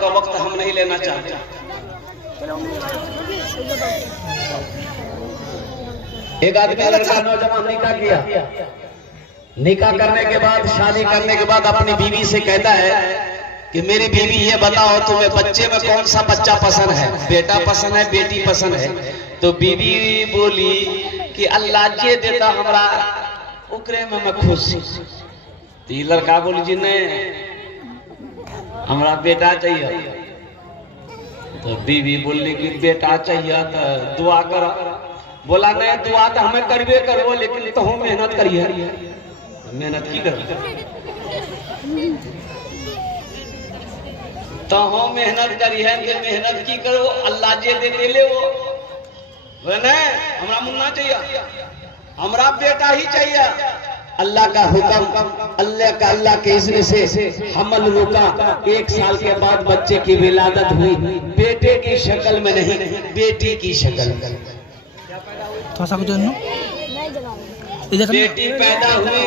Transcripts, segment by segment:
का वक्त हम नहीं लेना चाहते। एक आदमी लड़का नौजवान निकाह किया, निकाह करने के बाद, शादी करने के बाद अपनी बीवी से कहता है कि मेरी बीवी ये बताओ तुम्हें बच्चे में कौन सा बच्चा पसंद है, बेटा पसंद है बेटी पसंद है? तो बीवी बोली कि अल्लाह जे देता हमरा उकरे में मैं खुश। तो ये लड़का बोली जी नहीं हमरा बेटा चाहिए। तो बीवी बोली कि बेटा चाहिए तो दुआ करो। बोला नहीं दुआ तो हमें करबे करो लेकिन तो हम मेहनत करिए। मेहनत की करो तो हम मेहनत करिए, मेहनत की करो अल्लाह जे दे ले वो हमरा मुन्ना चाहिए, हमरा बेटा ही चाहिए। अल्लाह का हुक्म, अल्लाह के इज़्न से हमल रुका। 1 साल के बाद बच्चे की विलादत हुई, बेटे की शक्ल में नहीं बेटी की शक्ल में। बेटी पैदा हुई,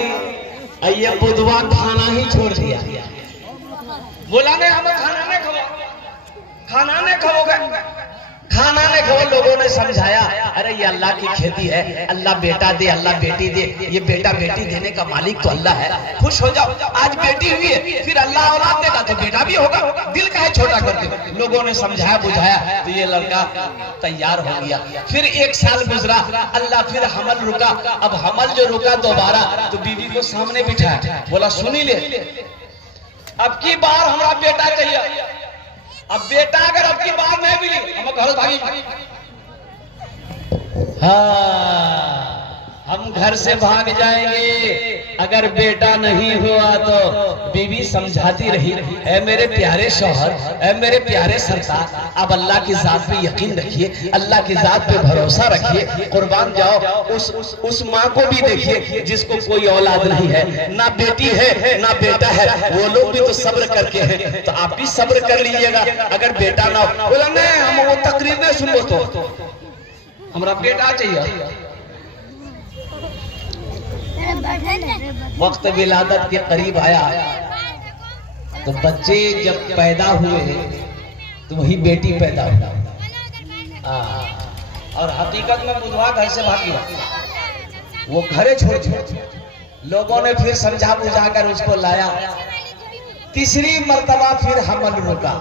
ये बुधवा खाना ही छोड़ दिया। बोला नहीं हमें खाना नहीं खाओ, खाना नहीं खाओगे, खाना नहीं खाओ। लोगों ने समझाया अरे ये अल्लाह की खेती है, अल्लाह बेटा दे अल्लाह बेटी दे, ये बेटा बेटी देने का मालिक तो अल्लाह है, खुश हो जाओ। आज बेटी हुई है फिर अल्लाह औलाद देगा तो बेटा भी होगा, दिल का है छोटा करते। लोगों ने समझाया बुझाया तो ये लड़का तैयार हो गया। फिर 1 साल गुजरा, अल्लाह फिर हमल रुका। अब हमल जो रुका दोबारा तो बीवी को सामने बिठाया, बोला सुनी ले अब की बार हमारा बेटा चाहिए। अब बेटा अगर अब की बार नहीं मिली हम घर भागी। हाँ हम घर से भाग जाएंगे। अगर बेटा नहीं हुआ तो बीवी समझाती रही, ऐ मेरे प्यारे शौहर, ऐ मेरे प्यारे सरदार, अब अल्लाह की जात पे यकीन रखिए, अल्लाह की जात पे भरोसा रखिए, कुर्बान जाओ। उस माँ को भी देखिए जिसको कोई औलाद नहीं है, ना बेटी है ना बेटा है, वो लोग भी तो सब्र करके हैं, तो आप भी सब्र कर लीजिएगा। अगर बेटा ना हो, बोला नहीं हम वो तकरीर में सुनो तो हमारा बेटा चाहिए। वक्त विलादत के करीब आया तो बच्चे जब पैदा हुए तो वही बेटी पैदा हुआ। और हकीकत में बुधवा घर से भाग गया, वो घरे छोड़ दिया। लोगों ने फिर समझा बुझा कर उसको लाया। तीसरी मर्तबा फिर हमल रुका।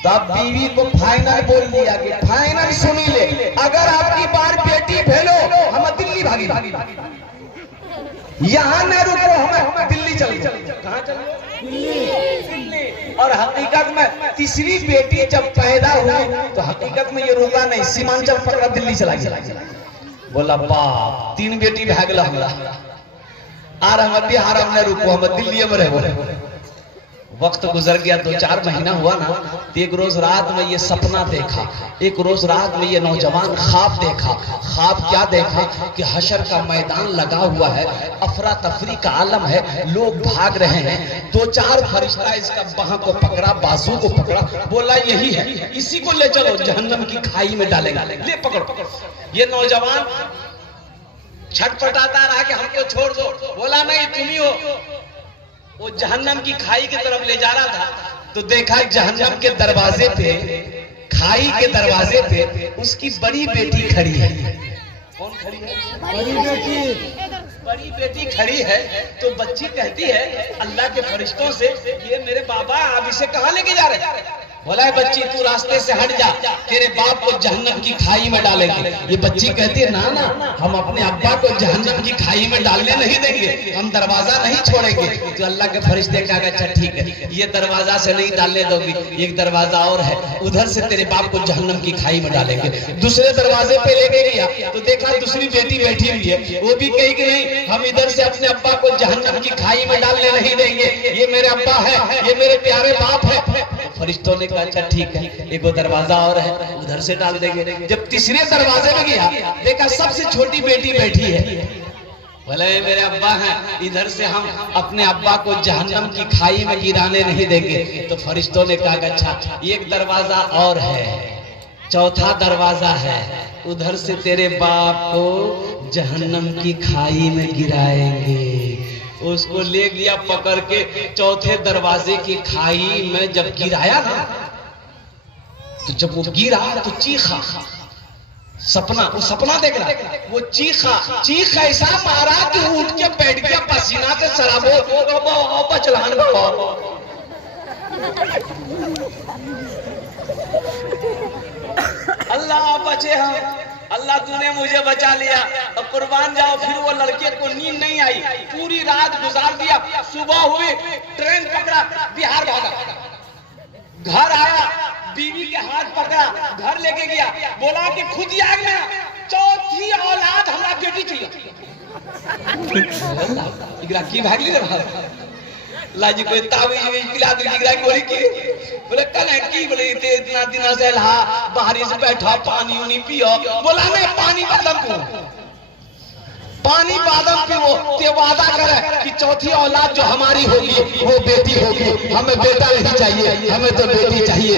तब बीवी को फाइनल बोल दिया कि फाइनल सुनी ले, अगर आपकी बार बेटी भेलो हम दिल्ली भागी, यहाँ न रुको, हमें दिल्ली चल। कहाँ चल? दिल्ली। और हकीकत में तीसरी बेटी जब पैदा हुई तो हकीकत में ये रुका नहीं, सीमांचल पकड़ा दिल्ली चला गया। बोला बाप 3 बेटी भाग ला हमरा, आर हम बिहार में रुको, हम दिल्ली में रहे। वक्त गुजर गया, 2-4 महीना हुआ ना, तो एक रोज रात में ये सपना देखा। एक रोज रात में ये नौजवान ख्वाब देखा। ख्वाब क्या देखा कि हशर का मैदान लगा हुआ है, अफरा तफरी का आलम है, लोग भाग रहे हैं। 2-4 फरिश्ता इसका बाह को पकड़ा, बाजू को पकड़ा, बोला यही है, इसी को ले चलो जहन्नम की खाई में डालेगा, ले पकड़ो। ये नौजवान छटपटाता रहा कि हमको छोड़ दो। बोला नहीं तुम ही हो। वो जहन्नम की खाई की तरफ ले जा रहा था तो देखा जहन्नम के दरवाजे पे, खाई के दरवाजे पे उसकी बड़ी बेटी खड़ी है। कौन खड़ी है? बड़ी बेटी। बड़ी बेटी खड़ी है तो बच्ची कहती है अल्लाह के फरिश्तों से, ये मेरे बाबा आप इसे कहाँ लेके जा रहे हैं? बोला है बच्ची तू रास्ते से हट जा, तेरे बाप को जहन्नम की खाई में डालेंगे। ये बच्ची कहती है ना ना, हम अपने अब्बा को जहन्नम की खाई में डालने नहीं देंगे, हम दरवाजा नहीं छोड़ेंगे। तो अल्लाह के फरिश्ते कहा अच्छा ठीक है, ये दरवाजा से नहीं डालने दोगी, एक दरवाजा और है, उधर से तेरे बाप को जहन्नम की खाई में डालेंगे। दूसरे दरवाजे पे लेके गया तो देखा दूसरी बेटी बैठी हुई है, वो भी कही कि नहीं हम इधर से अपने अब्बा को जहन्नम की खाई में डालने नहीं देंगे, ये मेरे अब्बा है, ये मेरे प्यारे बाप है। फरिश्तों ने कहा अच्छा ठीक है, एक दरवाजा और है, उधर से डाल देंगे। जब तीसरे दरवाजे में गया देखा सबसे छोटी बेटी बैठी है। बोले मेरे अब्बा हैं, इधर से हम अपने अब्बा को जहन्नम की खाई में गिराने नहीं देंगे। तो फरिश्तों ने कहा अच्छा एक दरवाजा और है, चौथा दरवाजा है, उधर से तेरे बाप को जहन्नम की खाई में गिराएंगे। उसको ले गया पकड़ के चौथे दरवाजे की खाई में जब गिराया ना, तो जब वो गिरा तो चीखा, सपना, वो सपना देख रहा, वो चीख ऐसा मारा कि उठ के बैठ गया पसीना से सराबो बचलान। अल्लाह बचे हम, अल्लाह तूने मुझे बचा लिया, अब कुर्बान जाओ। फिर वो लड़के को नींद नहीं आई, पूरी रात गुजार दिया। सुबह हुई, ट्रेन पकड़ा, बिहार भागा, घर आया, बीवी के हाथ पकड़ा, घर लेके गया, बोला कि खुद ही आ गया, चौथी औलाद हमारा बेटी चाहिए। की भागली लाजी कोई तावीज पिला दी गोली की, बोले कल की बोले इतना दिन से बाहरी से बैठा, पानी उनी पियो। बोला नहीं, पानी बादम पियो, पानी बादम पियो। ते वादा करे कि चौथी औलाद जो हमारी होगी वो बेटी होगी, हमें बेटा नहीं चाहिए, हमें तो बेटी चाहिए।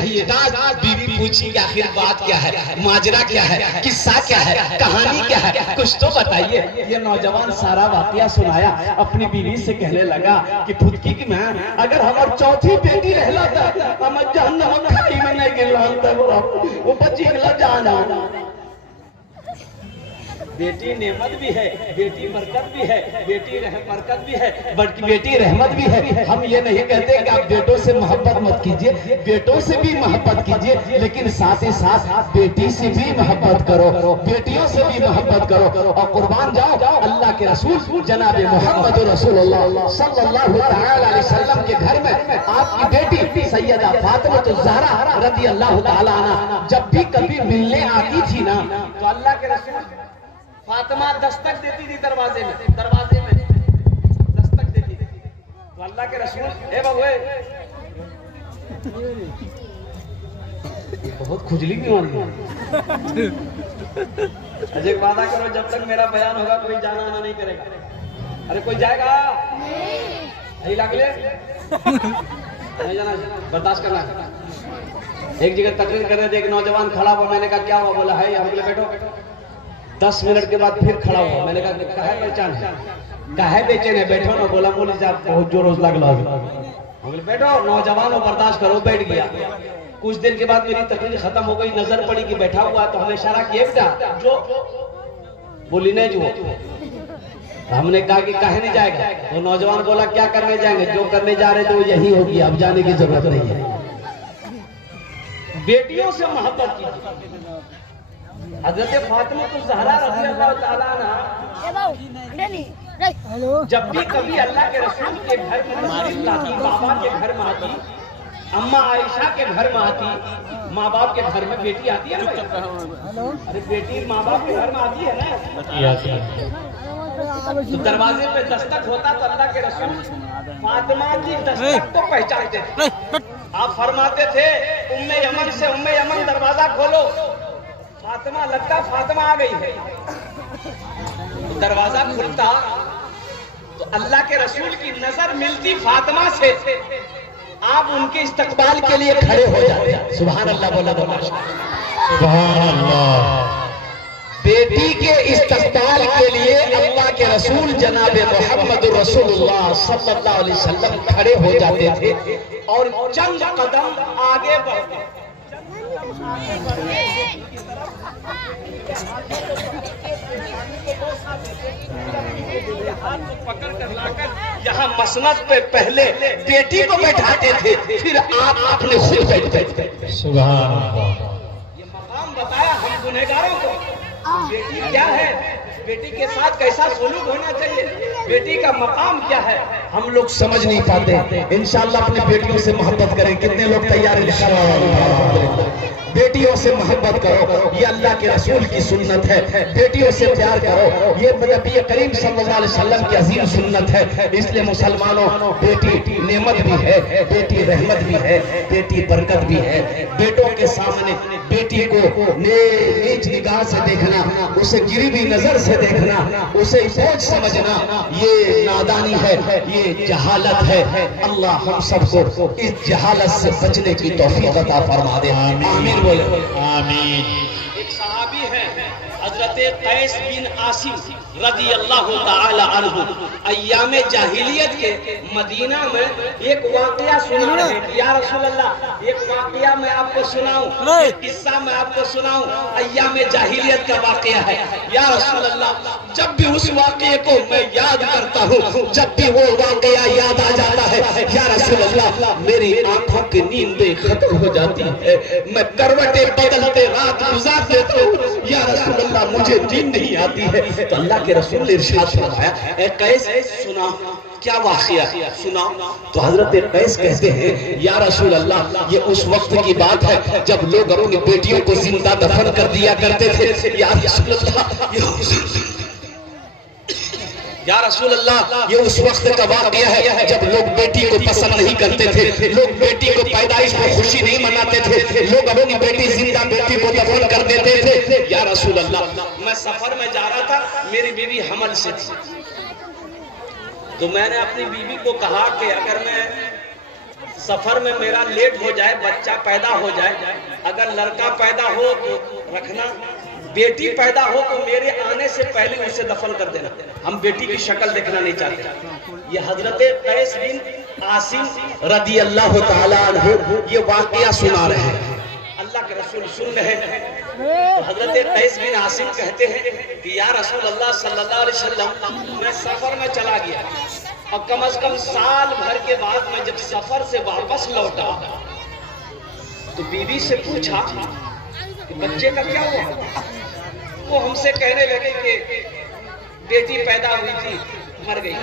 बीवी पूछी कि आखिर बात क्या है, माजरा क्या है, किस्सा क्या है, कहानी क्या है, कुछ तो बताइए। ये नौजवान सारा वाकया सुनाया, अपनी बीवी से कहने लगा कि फुदकी की मैं अगर हमारी चौथी बेटी रहला था, हम जहन्नम खाई में नहीं गिरला वो बच्ची गिरला जाना। बेटी नेमत भी है, बेटी बरकत भी है, बेटी बरकत भी है, बल्कि बेटी रहमत भी है। हम ये नहीं कहते कि आप बेटों से मोहब्बत मत कीजिए, बेटों से भी मोहब्बत कीजिए, लेकिन साथ ही साथ बेटी से भी मोहब्बत करो, बेटियों से भी मोहब्बत करो। और कुर्बान जाओ अल्लाह के रसूल जनाब मोहम्मद रसूलुल्लाह सल्लल्लाहु अलैहि वसल्लम के घर में आपकी बेटी सैयदा फातिमा ज़हरा रज़ी अल्लाह तआला अन्हा जब भी कभी मिलने आती थी ना, तो अल्लाह के रसूल फातिमा दस्तक देती थी, दरवाजे में दस्तक देती थी। तो अल्लाह के रसूल ए बाबू बहुत खुजली भी मारी है। अजय वादा करो जब तक मेरा बयान होगा कोई जाना आना नहीं करेगा। अरे कोई जाएगा नहीं, लागले नहीं जाना, बर्दाश्त करना। एक जगह तकरीर कर रहे थे, एक नौजवान खड़ा हुआ, मैंने कहा क्या हुआ, बोला है हम बोले बैठो। 10 मिनट के बाद फिर खड़ा हुआ, मैंने कहा काहे पहचान है, काहे बेचैन है, बैठो ना। बोला मौलवी साहब बहुत जोर लग रहा है, बोले बैठो, नौजवान हो बर्दाश्त करो। बैठ गया। कुछ देर के बाद मेरी तकरीर खत्म हो गई, नजर पड़ी कि बैठा हुआ, तो हमें इशारा किया बेटा जो, बोली नहीं जो। हमने कहा कि काहे नहीं जाएगा, तो नौजवान बोला क्या करने जाएंगे, जो करने जा रहे थे वो यही होगी, अब जाने की जरूरत नहीं है। बेटियों से मोहब्बत की। हजरत फातिमा तो ज़हरा रज़ी अल्लाह तआला अन्हा जब भी कभी अल्लाह के रसूल के घर में तशरीफ लाती, बाबा के घर में आती, अम्मा आयशा के घर में आती, माँ बाप के घर में बेटी आती है ना, अरे बेटी माँ बाप के घर में आती है ना, तो दरवाजे पे दस्तक होता तो अल्लाह के रसूल फातिमा की दस्तक तो पहचानते थे। आप फरमाते थे उम्मे यमन से, उम्मे यमन दरवाजा खोलो, फातिमा लगता फातिमा आ गई है। तो दरवाजा खुलता तो अल्लाह के रसूल की नजर मिलती फातिमा से, आप उनके इस्तकबाल के लिए खड़े हो जाते। सुभान अल्लाह, बोला बोला सुभान अल्लाह। बेटी के इस्तकबाल के लिए अल्लाह के रसूल जनाब मोहम्मद रसूलुल्लाह सल्लल्लाहु अलैहि वसल्लम खड़े हो जाते थे और चंद कदम आगे बढ़ते। पकड़ कर लाकर यहाँ मसनद पे पहले बेटी को बैठाते थे, फिर आप अपने खुद बैठते थे। सुभान अल्लाह। ये मकाम बताया हम गुनहगारों को, बेटी क्या है, बेटी के साथ कैसा सलूक होना चाहिए, बेटी का मकाम क्या है, हम लोग समझ नहीं पाते। इंशाअल्लाह अपनी बेटियों से मोहब्बत करें। कितने लोग तैयार हैं? इंशाअल्लाह बेटियों से मोहब्बत करो, ये अल्लाह के रसूल की सुन्नत है। बेटियों से प्यार करो, ये नबी करीम सल्लल्लाहु अलैहि वसल्लम की अजीम सुन्नत है। इसलिए मुसलमानों, बेटी नेमत भी है, बेटी रहमत भी है, बेटी बरकत भी है। बेटों के सामने बेटी को नीच निगाह से देखना, उसे गिरी हुई नजर से देखना, उसे बोझ समझना, ये नादानी है, ये जहालत है। अल्लाह हम सबको इस जहालत से बचने की तौफीक अता फरमा दे। आमीन बोले आमीन। एक सहाबी है हजरत कैस बिन आसिम रज़ी अल्लाह ताला अन्हु अय्याम जाहिलियत के मदीना में एक वाकया सुना रहे थे। या रसूल अल्लाह, एक वाकया मैं आपको सुनाऊं, एक किस्सा मैं आपको सुनाऊं, अय्याम जाहिलियत का वाकया है। या रसूल अल्लाह, जब भी उस वाकये को मैं याद करता हूँ, जब भी वो वाकया याद आ जाता है, या रसूल अल्लाह, मेरी आंखों की नींदें खत्म हो जाती है, मैं करवटें बदलते रात गुजार देता हूँ। या रसूल अल्लाह, मुझे नींद नहीं आती है। तो अल्लाह के रसूल ने इरशाद फरमाया, ए कैस, सुना क्या वाकया सुना। तो हजरत कैस कहते हैं, या रसूल अल्लाह, ये उस वक्त की बात है जब लोग अपनी बेटियों को जिंदा दफन कर दिया करते थे। या रसूल अल्लाह, ये उस वक्त का वाकया है जब लोग बेटी को पसंद नहीं करते थे, लोग बेटी को पैदाइश में खुशी नहीं मनाते थे, लोग अपनी बेटी जिंदा बेटी को दफन कर देते थे। या रसूल अल्लाह, मैं सफर में जा रहा था, मेरी बीवी हमल से थी, तो मैंने अपनी बीवी को कहा कि अगर मैं सफर में मेरा लेट हो जाए, बच्चा पैदा हो जाए, अगर लड़का पैदा हो तो रखना, बेटी पैदा हो तो मेरे आने से पहले उसे दफन कर देना, हम बेटी की शक्ल देखना नहीं चाहते। ये हजरत कैस बिन आसिम रज़ी अल्लाह ताला अन्हु ये वाकया सुना रहे हैं, अल्लाह के रसूल सुन रहे हैं। तो हजरत कैस बिन आसिम कहते हैं कि या रसूल अल्लाह सल्लल्लाहु अलैहि वसल्लम, मैं सफर में चला गया और कम से कम साल भर के बाद मैं जब सफर से वापस लौटा तो बीवी से पूछा कि बच्चे का क्या हुआ। वो हमसे कहने लगे कि बेटी पैदा हुई थी, मर गई।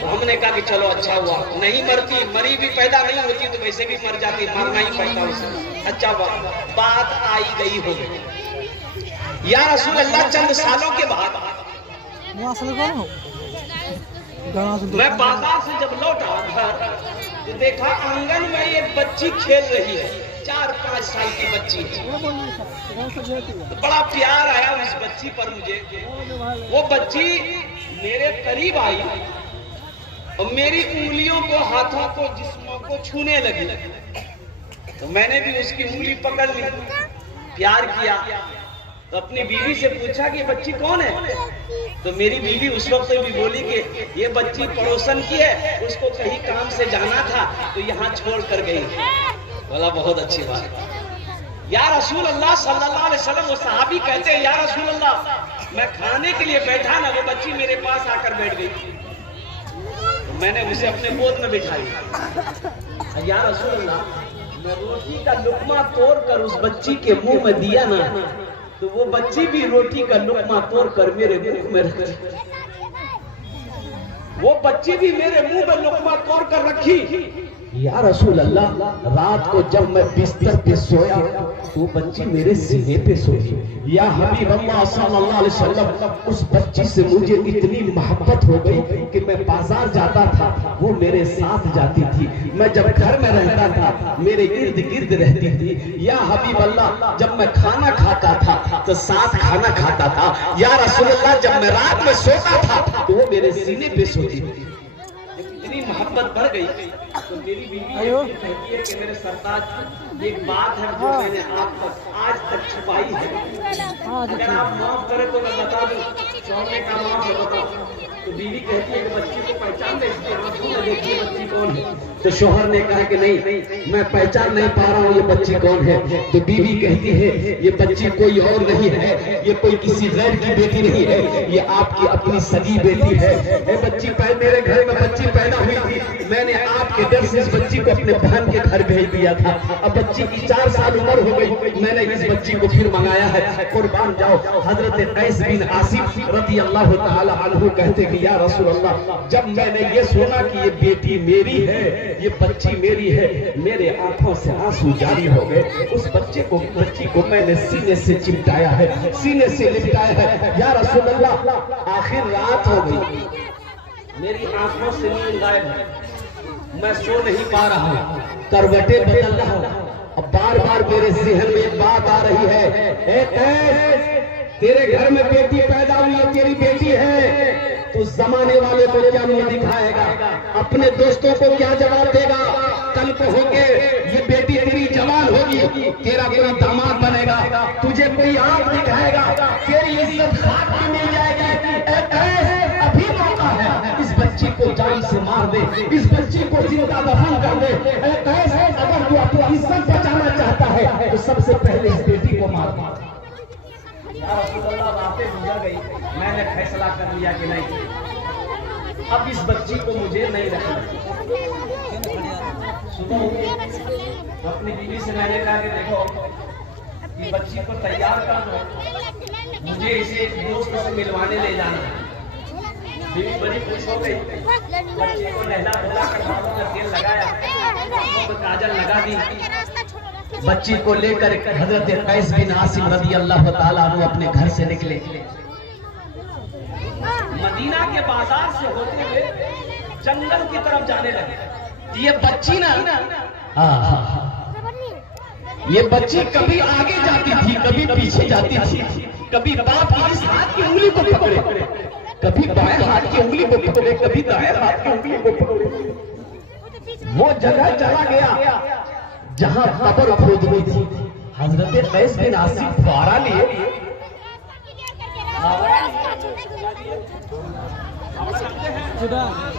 तो हमने कहा कि चलो अच्छा हुआ, नहीं मरती, मरी भी पैदा नहीं होती तो वैसे भी मर जाती, मरना ही पड़ता उसे। अच्छा हुआ, बात आई गई हो गई। या रसूल अल्लाह, चंद सालों के बाद मैं बाजार से जब लौटा घर तो देखा आंगन में एक बच्ची खेल रही है, 4-5 साल की बच्ची है। तो बड़ा प्यार आया उस बच्ची पर मुझे। वो बच्ची मेरे करीब आई और मेरी उंगलियों को, हाथों को, जिस्मों को छूने लगी। तो मैंने भी उसकी उंगली पकड़ ली, प्यार किया। तो अपनी बीवी से पूछा कि बच्ची कौन है। तो मेरी बीवी उस वक्त भी बोली कि ये बच्ची पड़ोसन की है, उसको कहीं काम से जाना था तो यहाँ छोड़ कर गई। बोला बहुत अच्छी बात। या रसूल अल्लाह सल्लल्लाहु अलैहि वसल्लम, वो सहाबी कहते हैं, या रसूल अल्लाह, मैं खाने के लिए बैठा ना, वो बच्ची मेरे पास आकर बैठ गई। तो मैंने उसे अपने गोद में बिठाई। या रसूल अल्लाह, मैं रोटी का लुकमा तोड़ कर उस बच्ची के मुंह में दिया ना, तो वो बच्ची भी रोटी का लुकमा तोड़ कर मेरे मुंह में रखी। वो बच्ची भी मेरे मुंह में लुकमा तोड़ कर रखी। या रसूल अल्लाह, रात को जब मैं बिस्तर पे सोया तो बच्ची मेरे सीने पे सोई। या हबीब अल्लाह सल्लल्लाहु अलैहि वसल्लम, उस बच्ची से मुझे इतनी मोहब्बत हो गई कि मैं बाजार जाता था, वो मेरे साथ जाती थी। मैं जब घर में रहता था मेरे इर्द गिर्द रहती थी। या हबीब अल्लाह, जब मैं खाना खाता था तो साथ खाना खाता था। या रसूल अल्लाह, जब मैं रात में सोता था तो वो मेरे सीने पे सोती थी। इतनी मोहब्बत बढ़ गई तो मेरी बीवी कहती है कि मेरे सरताज, एक बात है जो मैंने आप तक आज तक छुपाई है, अगर आप माफ करें तो मैं बता दूं। शौहर ने कहा माफ है, बताओ। तो बीवी कहती है कि बच्ची को पहचान दे, इसके आंसू में देखिए बच्ची कौन है। तो शौहर ने कहा कि नहीं, मैं पहचान नहीं पा रहा हूँ ये बच्ची कौन है। तो बीवी कहती है ये बच्ची कोई और नहीं है, ये कोई किसी गैर की बेटी नहीं है, ये आपकी अपनी सगी बेटी है। ये बच्ची मेरे घर में बच्ची पैदा हुई थी, मैंने आपके डर से इस बच्ची को अपने बहन के घर भेज दिया था। अब बच्ची की 4 साल उम्र हो गई, मैंने इस बच्ची को फिर मंगाया है। कुर्बान जाओ। हजरत कैस बिन आसिम रज़ी अल्लाह ताला अन्हु कहते कि या रसूल अल्लाह, जब मैंने ये सुना कि ये बेटी मेरी है, ये बच्ची मेरी है, मेरे आंखों से आंसू जारी हो गए। उस बच्ची को मैंने सीने से चिपटाया है, सीने से लिपटाया है। या रसूल अल्लाह, आखिर रात हो गई, मेरी आंखों से नींद गायब है, मैं सो नहीं पा रहा हूँ, करवटें बदल रहा हूँ। अब बार बार मेरे जहन में एक बात आ रही है, ए कैस, तेरे घर में बेटी पैदा हुई है, तेरी बेटी है, तो जमाने वाले को क्या मुंह दिखाएगा, अपने दोस्तों को क्या जवाब देगा, कल को होके ये बेटी तेरी जवान होगी, तेरा कोई दामाद बनेगा, तुझे कोई आंख दिखाएगा, तेरी इज्जत खाक में मिल जाएगी। अभी मौका है, इस बच्ची को जान से मार दे, इस बच्ची को जिंदा दफन कर दे। अगर तू अपनी इज्जत बचाना चाहता है तो सबसे पहले इस बेटी को मार दे। बातें गुजर गई, मैंने फैसला कर लिया कि नहीं, अब इस बच्ची को मुझे नहीं रखना। सुबह अपनी बीवी से मैंने कहा कि देखो कि बच्ची को तैयार कर दो, मुझे इसे एक दोस्त से मिलवाने ले जाना है। बीवी बड़ी खुश हो गई, बच्ची को नहला धुला कर बालों में तेल लगाया, काजल लगा दी, बच्ची को लेकर हजरत कैस बिन आसिम रज़ी अल्लाह ताला अन्हु अपने घर से निकले। मदीना के बाजार से होते हुए जंगल की तरफ जाने लगे। ये बच्ची ना ये बच्ची कभी आगे जाती थी, कभी पीछे जाती थी, कभी बाप की इस हाथ की उंगली को पकड़े, कभी बाएं हाथ की उंगली को पकड़े, कभी दाएं हाथ की उंगली को पकड़े। वो जगह चला गया जहां कब्र खोद रही थी। हजरत कैस बिन आसिम फारा लिए,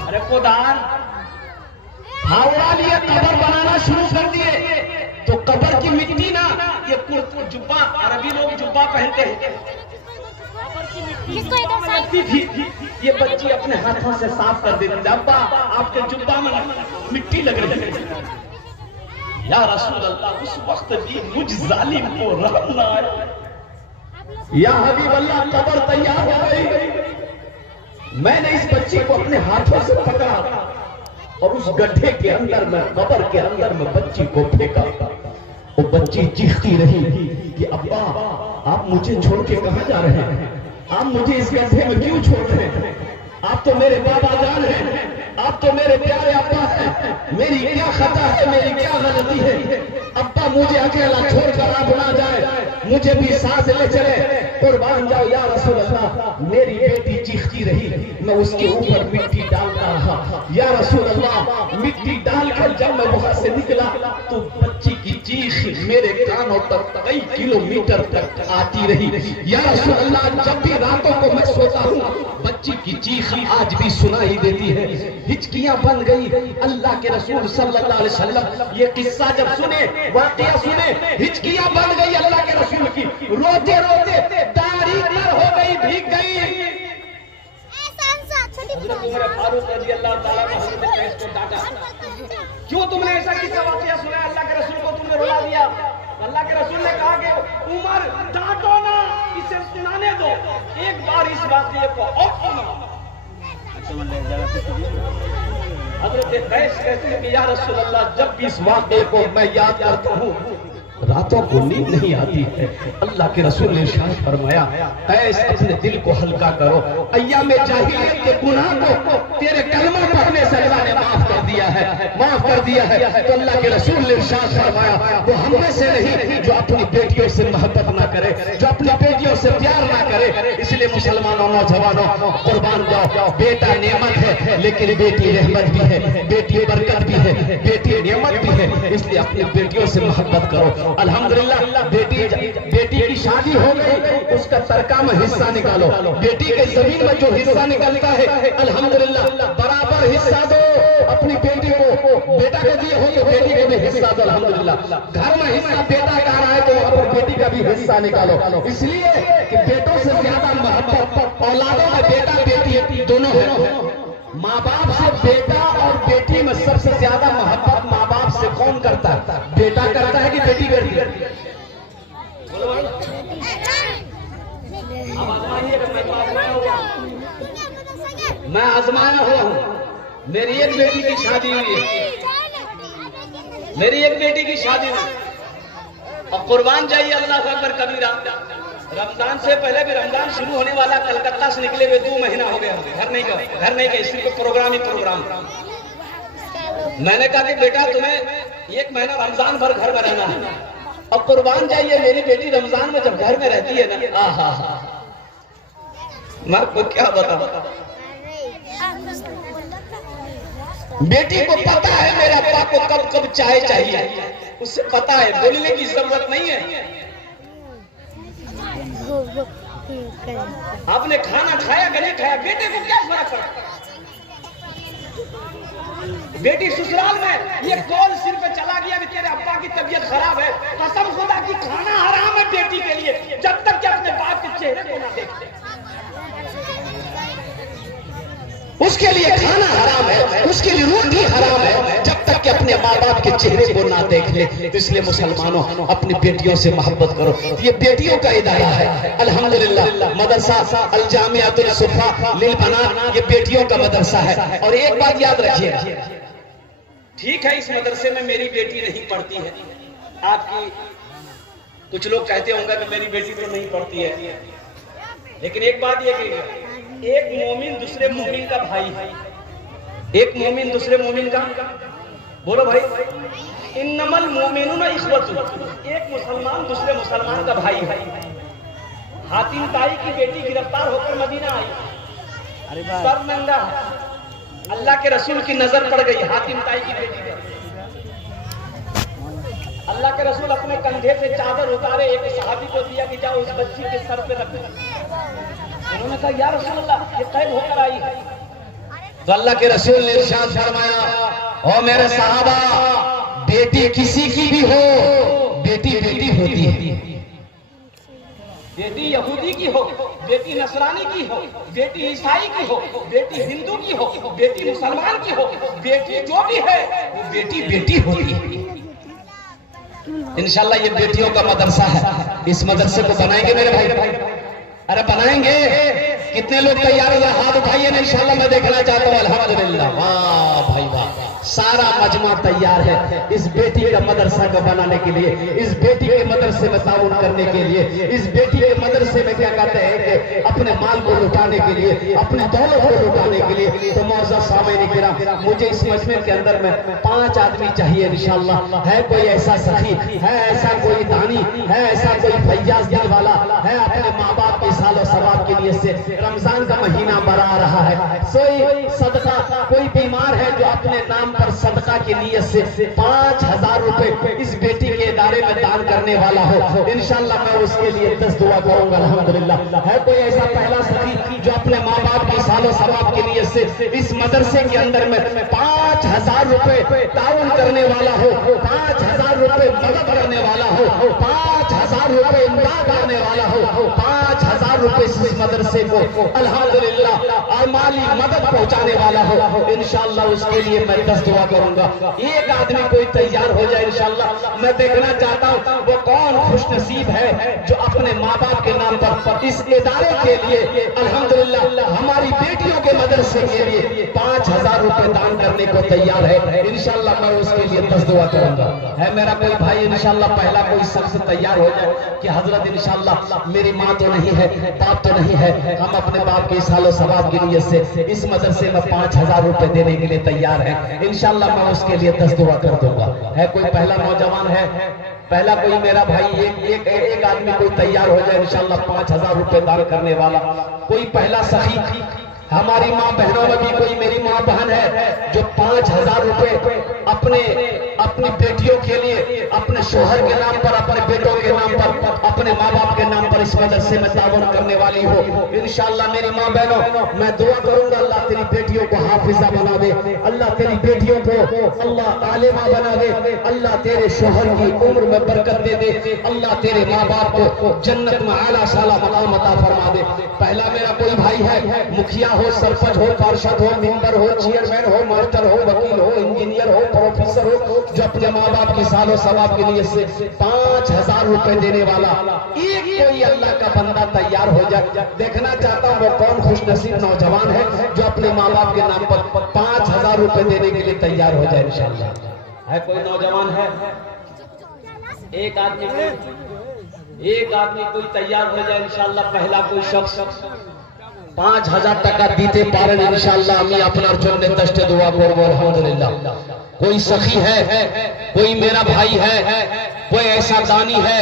अरे कोदार फावड़ा लिए कब्र बनाना शुरू कर दिए। तो कब्र की मिट्टी ना, ये कुर्ता जुब्बा, अरबी लोग जुब्बा पहनते हैं, ये बच्ची अपने हाथों से साफ कर देती। अब्बा आपके जुब्बा में मिट्टी लग रही है। या रसूल अल्लाह, उस वक्त भी मुझ जालिम को रहम ना आए। या हबीब अल्लाह, कब्र तैयार हो गई। मैंने इस बच्ची को अपने हाथों से पकड़ा और उस गड्ढे के अंदर में, कब्र के अंदर में बच्ची को फेंका। वो बच्ची चीखती रही कि अब्बा आप मुझे छोड़ के कहां जा रहे हैं, आप मुझे इस गड्ढे में क्यों छोड़ रहे हैं, आप तो मेरे बाबा जान हैं, आप तो मेरे प्यारे अब्बा हैं, मेरी क्या खता है, मेरी क्या गलती है, अब्बा मुझे अकेला छोड़कर आप ना जाए, मुझे भी साथ ले चले, कुर्बान जाओ या रसूल अल्लाह। मेरी बेटी चीखती रही, मैं उसके ऊपर मिट्टी डालता रहा। या रसूल अल्लाह, मिट्टी डालकर जब मैं वहां से निकला तो बच्ची की चीख मेरे कानों तक कई किलोमीटर तक आती रही। या रसूल अल्लाह, जब भी रातों को मैं सोता हूँ बच्ची की चीख आज भी सुनाई देती है। हिचकियां बन गई। अल्लाह के रसूल सल्लल्लाहु अलैहि वसल्लम ये किस्सा जब सुने, वाकया सुने, हिचकियां बन गई अल्लाह के रसूल की। रोते रोते दाढ़ी तर हो गई, भीग गई। हज़रत फारूक रज़ी अल्लाह ताला अन्हु ने कैस को डांटा, क्यों तुमने ऐसा किस्सा वाकया सुना, अल्लाह के रसूल को तुमने रुला दिया। अल्लाह के रसूल ने कहा कि उमर डांटो ना, इसे सुनाने दो, एक बार इस वाकये को और सुनो। हज़रत कैस कहते हैं कि या रसूल अल्लाह, जब भी इस वाकये को मैं याद करता हूँ रातों को नींद नहीं आती है। अल्लाह के रसूल ने इरशाद फरमाया, ऐसे अपने दिल को हल्का करो, अय्याम जाहिलियत के गुनाह को तेरे कलमा पढ़ने से अल्लाह ने माफ कर दिया है, माफ कर दिया है। तो अल्लाह के रसूल ने इरशाद फरमाया, वो हम में से नहीं जो अपनी बेटियों से मोहब्बत ना करे, जो अपनी बेटियों से प्यार ना करे। इसलिए मुसलमानों, नौजवानों, कुर्बान जाओ। बेटा नेमत है लेकिन बेटी रहमत भी है, बेटी बरकत भी है, बेटी नेमत भी है, इसलिए अपनी बेटियों से मोहब्बत करो। अल्हम्दुलिल्लाह बेटी की शादी हो गई, उसका सरका में हिस्सा निकालो। बेटी के जमीन में जो हिस्सा निकलता है अल्हम्दुलिल्लाह बराबर हिस्सा दो अपनी बेटी को। बेटा के दिए हो तो बेटी को भी हिस्सा दो अल्हम्दुलिल्लाह। घर में हिस्सा बेटा का रहा है तो वहां पर बेटी का भी हिस्सा निकालो, इसलिए कि बेटों से ज्यादा मोहब्बत औलादों में बेटा बेटी दोनों है। माँ बाप से बेटा और बेटी में सबसे ज्यादा मोहब्बत माँ बाप से कौन करता है? बेटा करता है कि बेटी करती है? मैं आजमाया हुआ हूँ। मेरी एक बेटी की शादी हुई है, मेरी एक बेटी की शादी हुई और कुर्बान जाइए अल्लाह अकबर कबीरा। रमजान से पहले भी, रमजान शुरू होने वाला, कलकत्ता से निकले हुए 2 महीना हो गया, घर नहीं गए, सिर्फ प्रोग्राम ही प्रोग्राम। मैंने कहा कि बेटा तुम्हें 1 महीना रमजान भर घर में रहना है और कुर्बान जाइए। मेरी बेटी रमजान में जब घर में रहती है ना, आहा, मैं आपको क्या बताऊं, बेटी को पता है मेरे अब्बा को कब कब चाय चाहिए, उससे पता है, बोलने की जरूरत नहीं है। आपने खाना खाया कि नहीं खाया, बेटे को क्या फर्क पड़ता। बेटी ससुराल में ये कॉल सिर पे चला गया कि तेरे अब्बा की तबीयत खराब है, कसम खुदा की खाना हराम है बेटी के लिए, जब तक कि अपने बाप के चेहरे को ना देखते। उसके लिए खाना हराम है, उसके लिए रोटी हराम है, जब तक कि अपने माँ बाप के चेहरे को ना देख ले। तो इसलिए मुसलमानों अपनी बेटियों से मोहब्बत करो। ये बेटियों का इदारा है अल्हम्दुलिल्लाह। मदरसा अल जामियातुल सुफ़ा लिल बनात ये बेटियों का मदरसा है। और एक बात याद रखिएगा, ठीक है इस मदरसे में मेरी बेटी नहीं पढ़ती है, आपकी कुछ लोग कहते होंगे कि मेरी बेटी तो नहीं पढ़ती है, लेकिन एक बात ये कहिए, एक मोमिन दूसरे मोमिन का भाई है, एक मोमिन दूसरे मोमिन का, बोलो भाई, इन्नमल मोमिनुना इख्वतुन, एक मुसलमान दूसरे मुसलमान का भाई है। हातिम ताई की बेटी गिरफ्तार होकर मदीना आई, सर नंगा, अल्लाह के रसूल की नजर पड़ गई हातिम ताई की बेटी पर। अल्लाह के रसूल अपने कंधे से चादर उतारे, एक सहाबी को दिया कि जाओ उस बच्ची के सर पे रख। उन्होंने कहा या रसूल अल्लाह ये कैद होकर आई है। तो अल्लाह के रसूल ने इरशाद फरमाया, ओ मेरे सहाबा, बेटी किसी की भी हो, बेटी बेटी होती है। बेटी यहूदी की हो, बेटी नसरानी की हो, बेटी ईसाई की हो, बेटी हिंदू की हो, बेटी मुसलमान की हो, बेटी जो भी है वो बेटी बेटी होती है। इंशाल्लाह ये बेटियों का मदरसा है, इस मदरसे को बनाएंगे मेरे भाई, अरे बनाएंगे। कितने लोग तैयार हो, हाथ उठाइए ना, इंशाल्लाह मैं देखना चाहता हूँ। अल्हम्दुलिल्लाह, वाह भाई वाह, सारा मजमा तैयार है इस बेटी का मदरसा को बनाने के लिए, इस बेटी के मदरसे में ताउन करने के लिए, इस बेटी के मदरसे में क्या कहते हैं कि अपने माल को लुटाने के लिए, अपनी दौलत को लुटाने के लिए। तो मौजूद सामने किराम, मुझे इस मजमे के अंदर में 5 आदमी चाहिए इंशाल्लाह। है कोई ऐसा सखी, है ऐसा कोई दानी, है ऐसा कोई फैयाज दिल वाला, है अपने माँ बाप के सालों सवाब के लिए से, रमजान का महीना बरा रहा है, कोई सदका, कोई बीमार है जो अपने नाम पर सदका के लिए से 5000 रुपए इस बेटी के इदारे में दान करने वाला हो, इंशाल्लाह मैं उसके लिए 10 दुआ करूंगा अल्हम्दुलिल्लाह। है कोई ऐसा पहला सखी जो अपने माँ बाप के सालों सवाब के लिए से इस मदरसे के अंदर में 5000 रुपए ताउन करने वाला हो, 5000 रुपए मदद करने वाला हो, 5000 रुपए इमदाद करने वाला हो, 5000 रुपए इस मदरसे को अल्हम्दुलिल्लाह और माली मदद पहुंचाने वाला हो, इंशाल्लाह उसके लिए मैं 10 दुआ करूंगा। एक आदमी कोई तैयार हो जाए इंशाल्लाह, मैं देखना चाहता हूं वो कौन खुशनसीब है जो अपने माँ बाप के नाम पर इस इदारे के लिए अल्हम्दुलिल्लाह हमारी बेटियों के मदरसे के लिए 5000 रुपए दान करने को तैयार है। इंशाल्लाह मैं उसके लिए 10 दुआ करूंगा। है मेरा कोई भाई इंशाल्लाह पहला कोई शख्स तैयार हो जाए कि हजरत इंशाल्लाह मेरी माँ तो नहीं है, बाप तो नहीं है, हम अपने बाप के सालों सवाब की नीयत से इस मदरसे में 5000 रुपए देने के लिए तैयार है, इंशाल्लाह मैं उसके लिए 10 दुआ कर दूंगा। है कोई पहला नौजवान है, पहला कोई मेरा भाई, एक आदमी कोई तैयार हो जाए इंशाल्लाह 5000 रुपए दान करने वाला, कोई पहला सखी। हमारी माँ बहनों में भी कोई मेरी माँ बहन है जो 5000 रुपए अपनी बेटियों के लिए, अपने शोहर के नाम पर, अपने बेटों के नाम पर, अपने माँ बाप के नाम पर इस मदरसे में ताउन करने वाली हो, इंशाल्लाह मेरी माँ बहनों मैं दुआ करूंगा अल्लाह तेरी बेटियों को हाफिजा बना दे, अल्लाह तेरी बेटियों को अल्लाह आलिमा बना दे, अल्लाह तेरे शोहर की उम्र में बरकत दे दे, अल्लाह तेरे माँ बाप को जन्नत में आला शाला मकाम अता फरमा दे। पहला मेरा कोई भाई है, मुखिया हो, सरपंच हो, पार्षद हो, मेंबर हो, चेयरमैन हो, मास्टर हो, वकील हो, इंजीनियर हो, प्रोफेसर हो, जो अपने माँ बाप की सालों सवाब के लिए से 5000 रुपए देने वाला एक कोई अल्लाह का बंदा तैयार हो जाए। देखना चाहता हूँ वो कौन खुशनसीब नौजवान है जो अपने माँ बाप के नाम पर 5000 रुपए देने के लिए तैयार हो जाए इंशाल्लाह। है कोई नौजवान है, एक आदमी कोई तैयार हो जाए इंशाल्लाह। पहला कोई शख्स 5000 টাকা দিতে পারেন इंशाल्लाह, আমি আপনার জন্য 10 दुआ করব अल्हम्दुलिल्लाह। कोई सखी है, कोई मेरा भाई है, कोई ऐसा दानी है,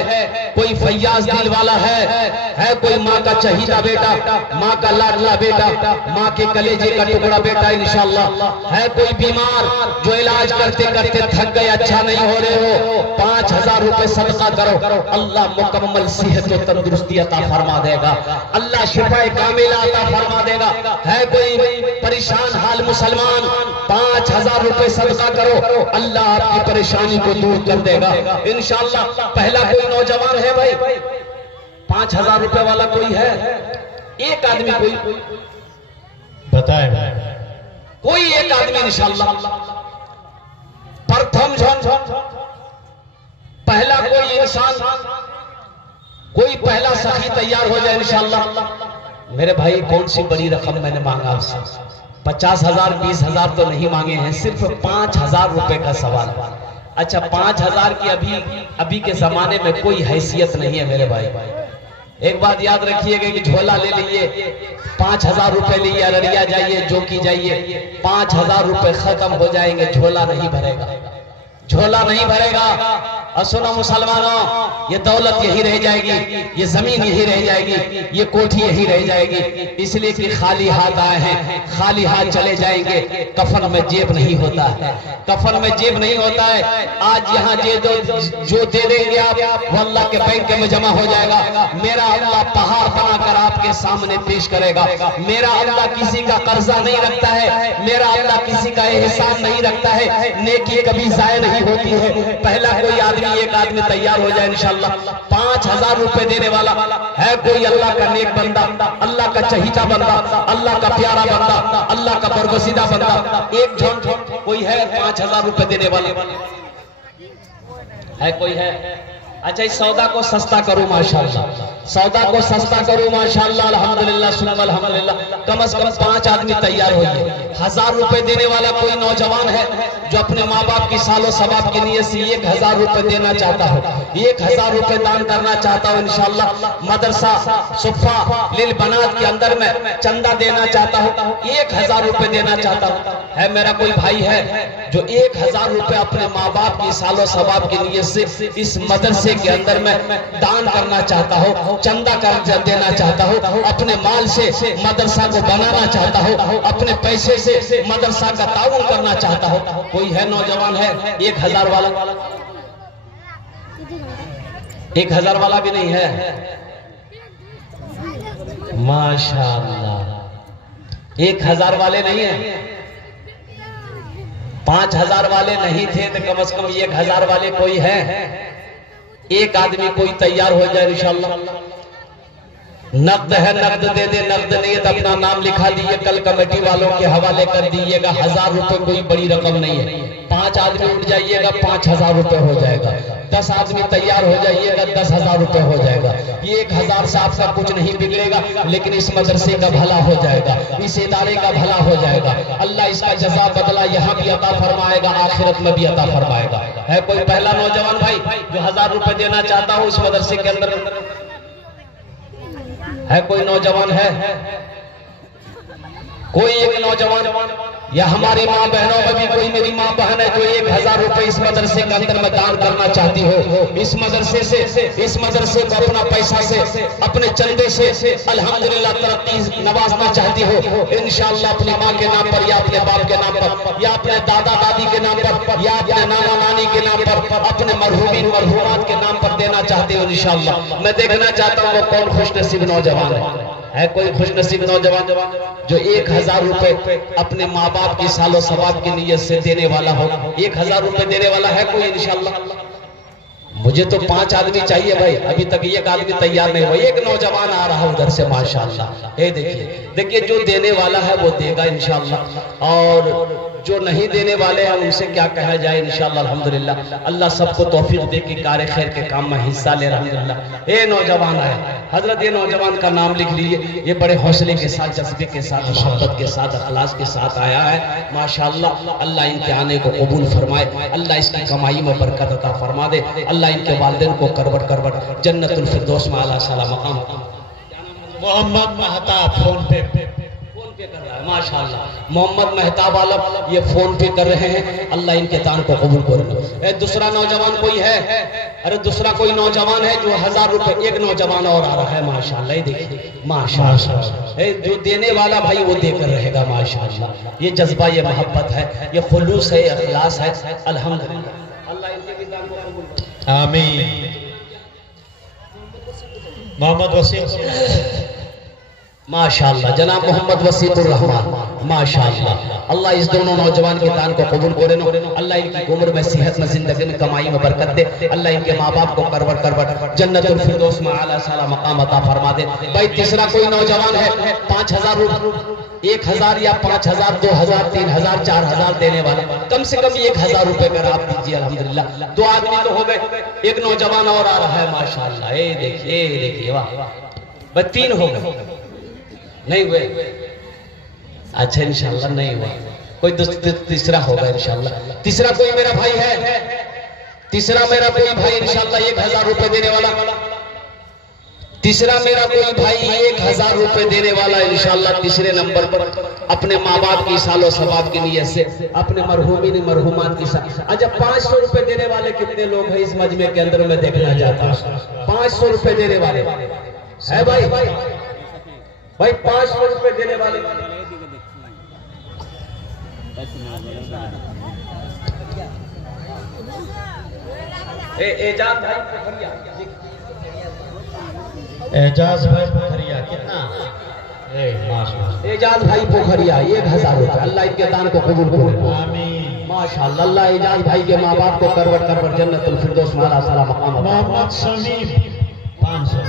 कोई फैयाज दिल वाला है कोई माँ का चहीता बेटा, माँ का लाडला बेटा, माँ के कलेजे का टुकड़ा बेटा इंशाअल्लाह है, कोई बीमार जो इलाज करते करते थक गए, अच्छा नहीं हो रहे हो, 5,000 रुपए सदका करो, अल्लाह मुकम्मल सेहत और तंदुरुस्ती अता फरमा देगा, अल्लाह शिफाए कामिला अता फरमा देगा। है कोई परेशान हाल मुसलमान, 5,000 रुपए सदका करो, अल्लाह आपकी परेशानी को दूर कर देगा इंशाअल्लाह। पहला कोई नौजवान है भाई, 5,000 रुपए वाला कोई है? एक आदमी कोई बताए, कोई एक आदमी इंशाअल्लाह। प्रथम पहला कोई इंसान, कोई पहला सखी तैयार हो जाए इंशाअल्लाह। मेरे भाई कौन सी बड़ी रकम मैंने मांगा आपसे? 50,000 20,000 तो नहीं मांगे हैं, सिर्फ 5,000 रुपए का सवाल। अच्छा 5,000 की अभी के जमाने में कोई हैसियत नहीं है मेरे भाई। एक बात याद रखिएगा कि झोला ले लीजिए, 5,000 रुपए लिए अररिया जाइए, जोकी जाइए, 5,000 रुपए खत्म हो जाएंगे, झोला नहीं भरेगा, झोला नहीं भरेगा। और सुनो मुसलमानों, ये दौलत यही रह जाएगी, ये जमीन यही रह जाएगी, ये कोठी यही रह जाएगी, इसलिए कि खाली हाथ आए हैं, खाली हाथ चले जाएंगे। कफन में जेब नहीं होता है, कफन में जेब नहीं होता है। आज यहाँ जो दे देंगे आप, वो अल्लाह के बैंक में जमा हो जाएगा। मेरा अल्लाह पहाड़ बनाकर आपके सामने पेश करेगा। मेरा अल्लाह किसी का कर्जा नहीं रखता है, मेरा अल्लाह किसी का एहसान नहीं रखता है, नेकी कभी जाया नहीं होती है। पहला कोई आदमी, एक आदमी तैयार हो जाए इंशाअल्लाह। 5,000 रुपए देने वाला है कोई अल्लाह का नेक बंदा, अल्लाह का चहीता बंदा, अल्लाह का प्यारा बंदा, अल्लाह का बरगुज़ीदा बंदा, एक झोंक कोई है 5,000 रुपए देने वाला है? कोई है? अच्छा इस सौदा को सस्ता करो माशाअल्लाह, सौदा को सस्ता करो माशाअल्लाह, अल्हम्दुलिल्लाह सुम्मा अल्हम्दुलिल्लाह। कम से कम 5 आदमी तैयार होइए। 1,000 रुपए देने वाला कोई नौजवान है जो अपने माँ बाप की सालो सवाब की नीयत से 1,000 रुपए देना चाहता हो, 1,000 रुपए दान करना चाहता हो इंशाअल्लाह। मदरसा सुफ़ा लिल बनात के अंदर में चंदा देना चाहता हो, 1,000 रुपए देना चाहता हो, है मेरा कोई भाई है जो 1,000 रुपए अपने माँ बाप की सालो सवाब की नीयत से इस मदरसे के अंदर में दान करना चाहता हो, चंदा कर देना चाहता हो, अपने माल से मदरसा को बनाना चाहता हो, अपने पैसे से मदरसा का ताउन करना चाहता हो, कोई है नौजवान है? 1,000 वाला? 1,000 वाला भी नहीं है माशाअल्लाह। 1,000 वाले नहीं है, 5,000 वाले नहीं थे तो कम से कम 1,000 वाले कोई है? एक आदमी कोई तैयार हो जाए इंशाअल्लाह। नकद है, नकद दे दे, नकद नहीं है तो अपना नाम लिखा दीजिए, कल कमेटी वालों के हवाले कर दीजिएगा। 1,000 रुपए कोई बड़ी रकम नहीं है। 5 आदमी उठ जाइएगा, 5,000 रुपए हो जाएगा। 10 आदमी तैयार हो जाइएगा, 10,000 रुपए हो जाएगा। ये 1,000 से आपका कुछ नहीं बिगड़ेगा, लेकिन इस मदरसे का भला हो जाएगा, इस इदारे का भला हो जाएगा। अल्लाह इसका जज़ा बदला यहाँ भी अता फरमाएगा, आखिरत में भी अता फरमाएगा। है कोई पहला नौजवान भाई जो 1,000 रुपए देना चाहता हो इस मदरसे के अंदर? है कोई नौजवान है? कोई एक नौजवान, या हमारी माँ बहनों में भी कोई मेरी माँ बहन है जो 1,000 रुपए इस मदरसे के अंदर में दान करना चाहती हो, इस मदरसे से, इस मदरसे को अपना पैसा से, अपने चंदे से अल्हम्दुलिल्लाह तरक्की नवाजना चाहती हो इंशाअल्लाह, अपनी माँ के नाम पर या अपने बाप के नाम पर या अपने दादा दादी के नाम पर या अपने नाना नानी के नाम पर, अपने मरहूमीन मरहूमात के नाम पर देना चाहती हो इंशाअल्लाह। मैं देखना चाहता हूँ वो कौन खुशनसीब नौजवान है कोई खुशनसीब नौजवान जो 1,000 रुपए अपने माँ बाप की सालो सवाब की नीयत से देने वाला हो? 1,000 रुपए देने वाला है कोई इंशाअल्लाह? मुझे तो 5 आदमी चाहिए भाई, अभी तक एक आदमी तैयार नहीं हुआ। एक नौजवान आ रहा उधर से माशाअल्लाह। ये देखिए देखिए, जो देने वाला है वो देगा इंशाअल्लाह, और जो नहीं देने वाले हैं उनसे क्या कहा जाए इंशाअल्लाह। अल्हम्दुलिल्लाह अल्लाह सबको तौफीक दे कि कार्य खैर के काम में हिस्सा ले। अल्हम्दुलिल्लाह ये नौजवान है हजरत, ये नौजवान का नाम लिख लीजिए। ये बड़े हौसले के साथ, जज्बे के साथ, मोहब्बत के साथ, अखलास के साथ आया है माशाअल्लाह। अल्लाह इनके आने को कबूल फरमाए, अल्लाह इसकी कमाई में बरकत अता फरमा दे, अल्लाह इनके वालिदैन को करवट करवट जन्नतुल फिरदौस में आला साला मकाम। मोहम्मद महता फोन पे कर रहा है माशाल्लाह। मोहम्मद मेहताब आलम ये फोन पे कर रहे हैं, अल्लाह इनके दान को कबूल करे। दूसरा नौजवान कोई है? अरे दूसरा कोई नौजवान है जो 1000 रुपए, एक नौजवान और आ रहा है माशाल्लाह, ये देखिए माशाल्लाह। जो देने वाला भाई वो देकर रहेगा माशाल्लाह। ये जज्बा, ये मोहब्बत है, ये खुलूस है, इखलास है। अल्हम्दुलिल्लाह, अल्लाह इनके भी दान को कबूल करे। आमीन। मोहम्मद वसीम माशाल्लाह, जनाब मोहम्मद वसीमुर रहमान माशाल्लाह। अल्लाह इस दोनों नौजवान के दान को कबूल करे। अल्लाह इनकी उम्र में, सेहत में, जिंदगी में, कमाई में बरकत दे। अल्लाह इनके माँ बाप को करवट करवट जन्नतुल फिरदौस में आला साला मकाम अता फरमा दे। भाई तीसरा कोई नौजवान है 5000 रुपए, 1000 या 5000, 2000, 3000, 4000 देने वाला, कम से कम 1000 रुपए कर आप दीजिए। अल्हम्दुलिल्लाह 2 आदमी तो हो गए, एक नौजवान और आ रहा है माशाल्लाह। ये देखिए वाह, बस 3 हो गए, नहीं हुए? अच्छा इंशाल्लाह नहीं हुआ, कोई तीसरा होगा इंशाल्लाह। तीसरा कोई मेरा भाई है, तीसरा मेरा कोई भाई इंशाल्लाह 1000 रुपए देने वाला। तीसरा मेरा कोई भाई 1000 रुपए देने वाला इंशाल्लाह। तीसरे नंबर पर अपने माँ बाप की सालो सवाब की नीयत से, अपने मरहूमिन मरहूमात की साथ। अच्छा 500 रुपए देने वाले कितने लोग हैं इस मजमे के अंदर, मैं देखना चाहता हूँ। 500 रुपए देने वाले है भाई 500 रुपए देने वाले। एजाज भाई पोखरिया, एजाज भाई पोखरिया कितना? एजाज भाई पोखरिया 1000 रुपए। अल्लाह इनके दान को कबूल करे। आमीन माशाअल्लाह। अल्लाह एजाज भाई के माँ बाप को करवट करवट जन्नतुल फिरदौस में आला साला मकाम। मोहम्मद समीम 500।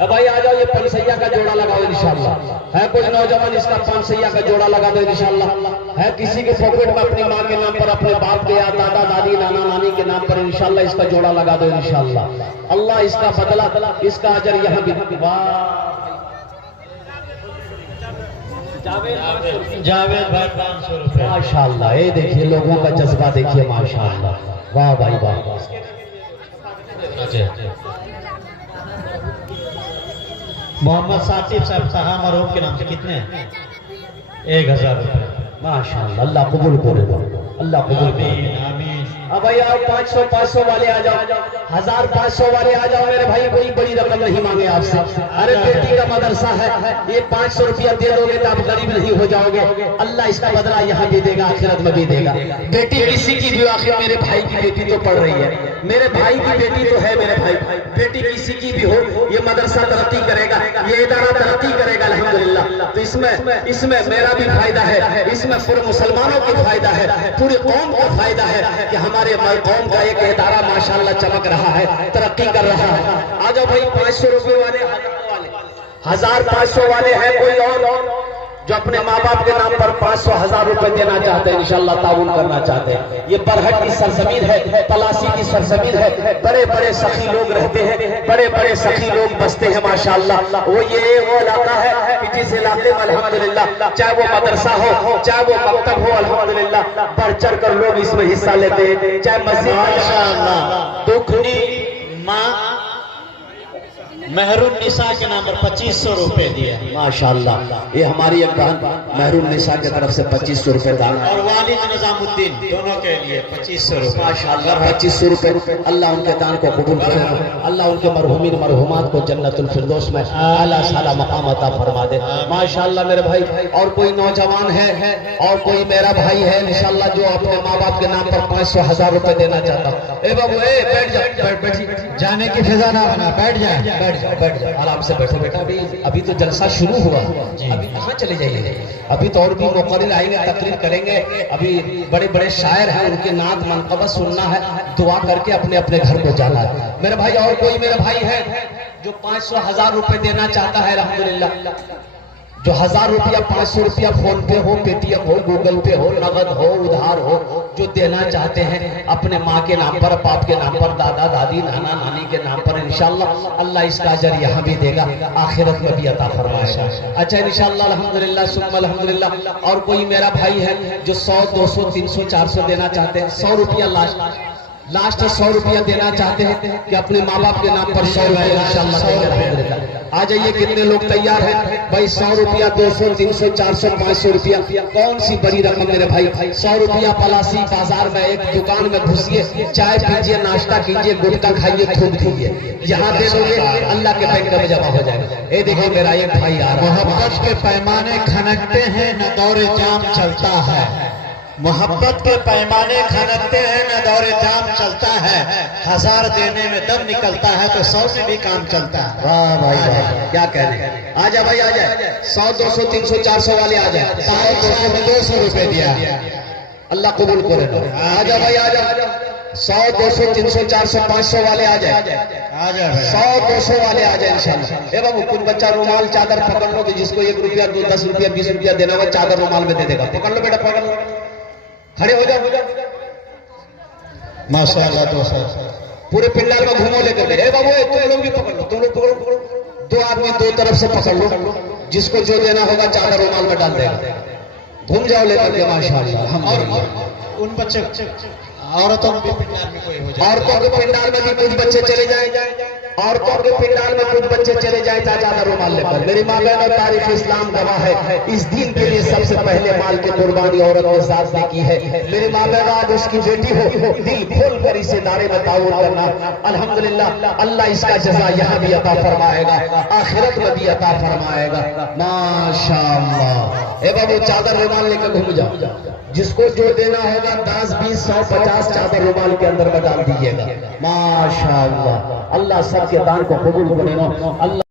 अब भाई आ जाओ, ये 5 सैया का जोड़ा लगाओ इंशाल्लाह। है कोई नौजवान इसका 5 सैया का जोड़ा लगा दो इंशाल्लाह। है किसी के पॉकेट में अपनी माँ के नाम पर, अपने बाप के या दादा दादी नाना नानी के नाम पर इंशाल्लाह इसका जोड़ा लगा दो इंशाल्लाह। अल्लाह इसका बदला, इसका अजर यहाँ भी। जावेद भाई 500 रुपए। माशाल्लाह, ये देखिए लोगों का जज्बा देखिए माशाल्लाह। वाह भाई वाह। मोहम्मद साकिब साहब साहा मरहूम के नाम से कितने? 1000 रुपए। माशाअल्लाह, अल्लाह कबूल करे, अल्लाह कबूल करे। आमीन। अब भाई आओ 500 वाले आ जाओ, 1500 वाले आ जाओ मेरे भाई। कोई बड़ी रकम नहीं मांगे आपसे। अरे बेटी का मदरसा है, ये 500 रुपया दे दोगे तो आप गरीब नहीं हो जाओगे। अल्लाह इसका बदला यहाँ भी देगा, आखिरत में भी देगा। बेटी किसी की भी, आखिर मेरे भाई की बेटी तो पढ़ रही है, मेरे भाई की बेटी तो है मेरे भाई। बेटी किसी की भी हो, ये मदरसा तरक्की करेगा, ये इदारा तरक्की करेगा अल्हम्दुलिल्लाह। तो इसमें मेरा भी फायदा है, इसमें पूरे मुसलमानों की फायदा है, पूरी कौम का फायदा है कि हमारे कौम का एक इदारा माशाल्लाह चमक रहा है, तरक्की कर रहा है। आ जाओ भाई 500 रुपए वाले, 1500 वाले हैं कोई और जो अपने माँ बाप के नाम पर 500 1000 रुपए देना चाहते हैं इंशाल्लाह, ताउन करना चाहते हैं। ये बरहट की सरजमीन है, तलासी की सरजमीन है, बड़े बड़े सखी लोग रहते हैं, बड़े बड़े सखी लोग बसते हैं माशाल्लाह। वो इलाका है कि जिस इलाके में अल्हम्दुलिल्लाह चाहे वो मदरसा हो, चाहे वो मकतब हो, अल्हम्दुलिल्लाह बढ़ चढ़ कर लोग इसमें हिस्सा लेते हैं। चाहे मस्जिद माशाल्लाह। दुखनी माँ महरून निसा के नाम पर 2500 रुपए दिए माशाल्लाह। ये हमारी एक बहन महरून निसा की तरफ से 2500 रुपए दान, और वालिद निजामुद्दीन दोनों के लिए 2500 रुपए। माशाल्लाह 2500 रुपए। अल्लाह उनके दान को कबूल करे, अल्लाह उनके मरहूमिन मरहूमात को जन्नतुल फिरदौस में आला साला मकाम अता फरमा दे माशाल्लाह मेरे भाई। और कोई नौजवान है और कोई मेरा भाई है इंशाल्लाह जो अपने माँ बाप के नाम पर 500 1000 रुपए देना चाहता। ए बाबू बैठ जाओ, बैठ जाने की फिजा ना बना, बैठ जाए, बैठ जाओ, आराम से बैठो बेटा। अभी तो जलसा शुरू हुआ, अभी कहाँ चले जाइए। अभी तो और भी मुक़र्रिर आएंगे, तकरीर करेंगे। अभी बड़े बड़े शायर हैं, उनके नात मनक़बत सुनना है, दुआ करके अपने अपने घर को जाना है मेरे भाई। और कोई मेरा भाई है जो 500 1000 रुपए देना चाहता है अल्हम्दुलिल्लाह, जो 1000 रुपया 500 रुपया फोन पे हो, पेटीएम हो, गूगल पे हो, नगद हो, उधार हो, जो देना चाहते हैं अपने माँ के नाम पर, बाप के नाम पर, दादा दादी नाना नानी के नाम पर इंशाल्लाह अल्लाह इसका अजर यहाँ भी देगा, आखिरत में भी अता फरमाएगा। अच्छा इंशाल्लाह अल्हम्दुलिल्लाह सुम्मा अल्हम्दुलिल्लाह। और कोई मेरा भाई है जो 100 200 300 400 देना चाहते हैं, 100 रुपया लास्ट लास्ट 100 रुपया देना चाहते हैं कि अपने माँ बाप के नाम पर 100 रुपया इंशाल्लाह आ जाइए। कितने लोग तैयार हैं भाई? 100 रुपया, 200, 300, 400, 500 रुपया, कौन सी बड़ी रकम मेरे भाई? 100 रुपया पलासी बाजार में एक दुकान में घुसिए, चाय पीजिए, नाश्ता कीजिए, गुटखा खाइए, थूक दीजिए, यहाँ दे दोगे अल्लाह के बैंक में जमा हो जाएगा। ये देखिए मेरा एक भाई आ रहा है। मोहब्बत के पैमाने खनकते हैं न दौरे जाम चलता है। मोहब्बत के पैमाने खनकते हैं न दौरे जाम चलता है। 1000 देने में दम निकलता है तो 100 से भी काम चलता है। वाह भाई वाह, क्या कहने। आ जा भाई, आ जाए। 100, 200, 300, 400 वाले आ जाए। 100 में 200 रुपए दिया। अल्लाह कबूल करे। आ जा भाई, आ जा। 100, 200, 300, 400, 500 वाले आ जाए। 100, 200 वाले आ जाए इंशाल्लाह। ए बाबू, कुछ बच्चा रुमाल चादर पकड़ लो कि जिसको 1 रुपया, 2, 10 रुपया, 20 रुपया देना होगा, चादर रुमाल में दे देगा। पकड़ लो बेटा, पकड़ लो, खड़े हो जाओ। माशाअल्लाह। 200 पूरे पिंडाल में घूमो लेकर के। ए बाबू, तुम लोग भी पकड़ लो, तुम लोग पकड़ो। 2 आदमी 2 तरफ से पकड़ लो, जिसको जो देना होगा चादर रुमाल में डाल देगा। घूम जाओ लेकर के माशाअल्लाह। और उन बच्चे औरतों के पिंडाल में कोई हो जाए, औरतों के पिंडाल में भी कुछ बच्चे चले जाए, औरतों के पिंडाल में कुछ बच्चे चले जाए चादर रुमाल लेकर। मेरी माँ बहन और तारीफ इस्लाम गवाह है, इस दिन के लिए सबसे पहले माल की कुर्बानी औरत के साथ ने की है। मेरी माँ बहन आज उसकी बेटी हो, दिल खोल कर इस इदारे में ताउन करना। अल्हम्दुलिल्लाह, अल्लाह इसका जजा यहाँ भी अता फरमाएगा, आखिरत में भी अता फरमाएगा माशाअल्लाह। ए बाबू, चादर रुमाल लेकर घूम जाओ, जिसको जो देना होगा 10, 20, 100, 50 चादर रुमाल के अंदर में डाल दीजिएगा माशाअल्लाह। अल्लाह सबके दान को कबूल करेगा। अल्लाह